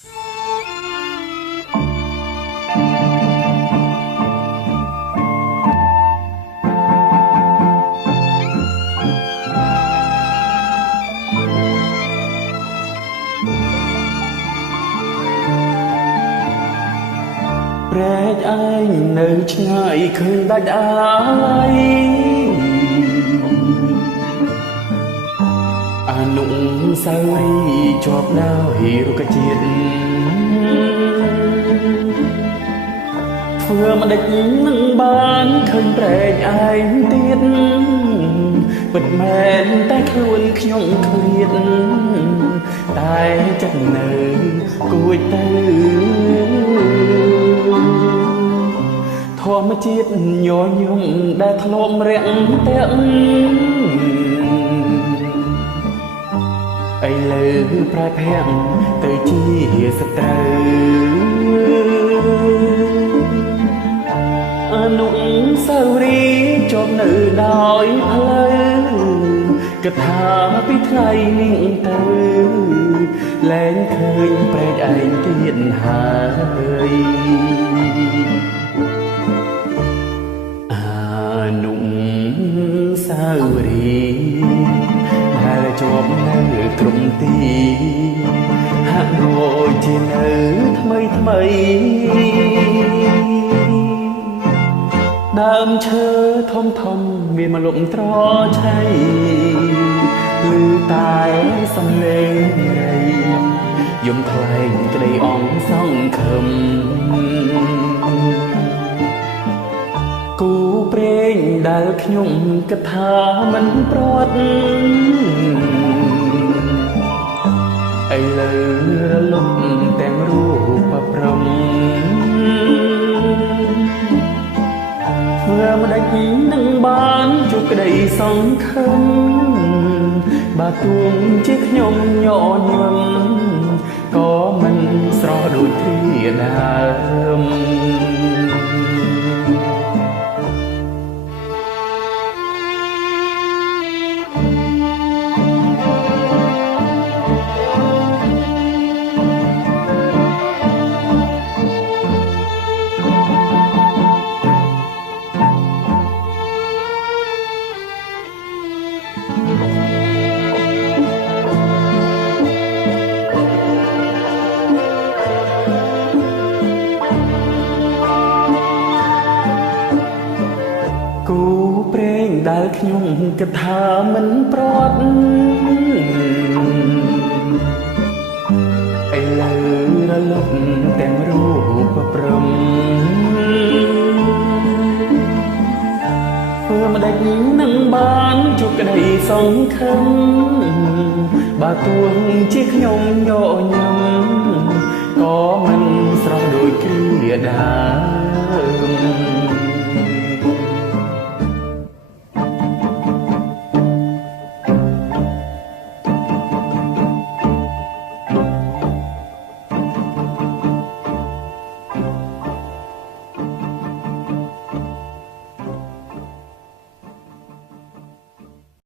ប្រែកឯងនៅឆ្ងាយឃើញដាច់អាយអនុស្សាវរីយ៍ជាប់ដោយរុក្ខជាតិធ្វើមិនដេចនឹងបានឃើញប្រែកឯងទៀតពិតមែនតែខ្លួនខ្ញុំឃ្លាតតែចិត្តនៅគួចទៅធម្មជាតិញញឹមដែលធ្លាប់រាក់ទាំងឥឡូវប្រែភាំងទៅជាសត្រូវអនុស្សាវរីយ៍ជាប់នៅដោយផ្លូវគិតថាពីថ្ងៃនេះទៅលែងឃើញប្រែកឯងទៀតហើយអនុស្សាវរីយ៍ដែលជាប់នៅត្រង់ទីហាក់ដូចជានៅថ្មីដើមឈើធំមានមកលុបត្រឆៃឮតែសំឡេងត្រីយំថ្លែងក្តីអង្សង្ឃឹមគូព្រេងដែលខ្ញុំគិតថាមិនប្រត់ឥឡូវរលត់ទាំងរូបព្រំធ្វើមិនដេចនឹងបានជួបក្តីសង្ឃឹមបើទួងជាខ្ញុំញញឹមក៏មិនស្រស់ដូចគ្រាដើមគូព្រេងដែលខ្ញុំគិតថាមិនប្រត់ឥឡូវរលត់ទាំងរូបព្រំធ្វើមិនដេចនឹងបានជួបក្តីសង្ឃឹមបើទួងជាខ្ញុំញញឹមក៏មិនស្រស់ដូចគ្រាដើម